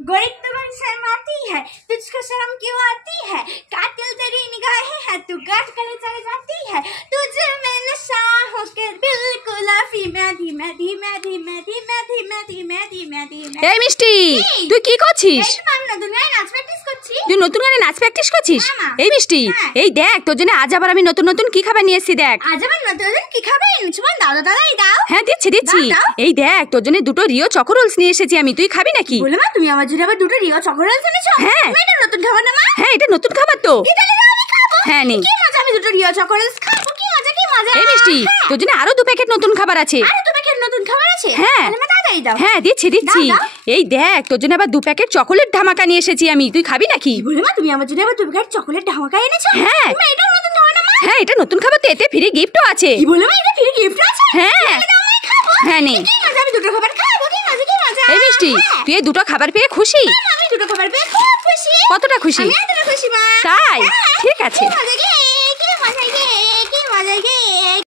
गरीब तो बन शर्माती है, तुझको शर्म क्यों आती है? कातिल तेरी निगाहें हैं, तू काट कर चली जाती है। तुझे मैं नशा होकर बिल्कुल धीमे धीमे धीमे धीमे धीमे धीमे धीमे धीमे धीमे। এই মিষ্টি, তুই কি করছিস? আমি নতুন গানে নাচ প্র্যাকটিস করছি। তুই নতুন গানে নাচ প্র্যাকটিস করছিস? হ্যাঁ। এই মিষ্টি, এই দেখ তোর জন্য আজ আবার আমি নতুন নতুন কি খাবার নিয়ে এসেছি দেখ। আজ আবার নতুন নতুন কি খাবার এনেছো? দাও দাও দাও, এই দাও। হ্যাঁ দিচ্ছি দিচ্ছি। দাও। এই দেখ তোর জন্য দুটো রিও চকোরোলস নিয়ে এসেছি আমি, তুই খাবি নাকি? বলে মা, তুমি আমার জন্য আবার দুটো রিও চকোরোলস এনেছো? হ্যাঁ। এটা নতুন খাবার না মা? হ্যাঁ এটা নতুন খাবার তো। এটা নিয়ে আমি খাবো। হ্যাঁ নে। কি মজা, আমি দুটো রিও চকোরোলস খাবো। কি মজা কি মজা। এই মিষ্টি, হ্যাঁ। তোর জন্য আরো 2 প্যাকেট নতুন খাবার আছে। আরে তো প্যাকেট নতুন খাবার আছে? হ্যাঁ। তাহলে মা তাড়াতাড়ি দাও। হ্যাঁ দিচ্ছি দিচ্ছি। দাও, দাও। এই দেখ তোর জন্য আবার 2 প্যাকেট চকোলেট ধামাকা নিয়ে এসেছি আমি, তুই খাবি নাকি? বলে মা, তুমি আমার জন্য আবার দুটো প্যাকেট চকোলেট ধামাকা এনেছো? হ্যাঁ। মা, এটাও নতুন খাবার না মা? হ্যাঁ এটা নতুন খাবার তো, এতে ফ্রি গিফটও আছে। কি বলে মা, এটা ফ্রি গিফট আছে? হ্যাঁ। তাহলে দাও, আমি খাবো। হ্যাঁ নে। কি মজা, আমি দুটো খাবার খাবো। কি মজা কি মজা। এই মিষ্টি, হ্যাঁ। তুই এই দুটো খাবার পেয়ে খুশি? আমি দুটো খাবার পেয়ে খুব খুশি। কতটা খুশি? আমি এতটা খুশি মা। তাই? হ্যাঁ। ঠিক আছে। কি মজা কি।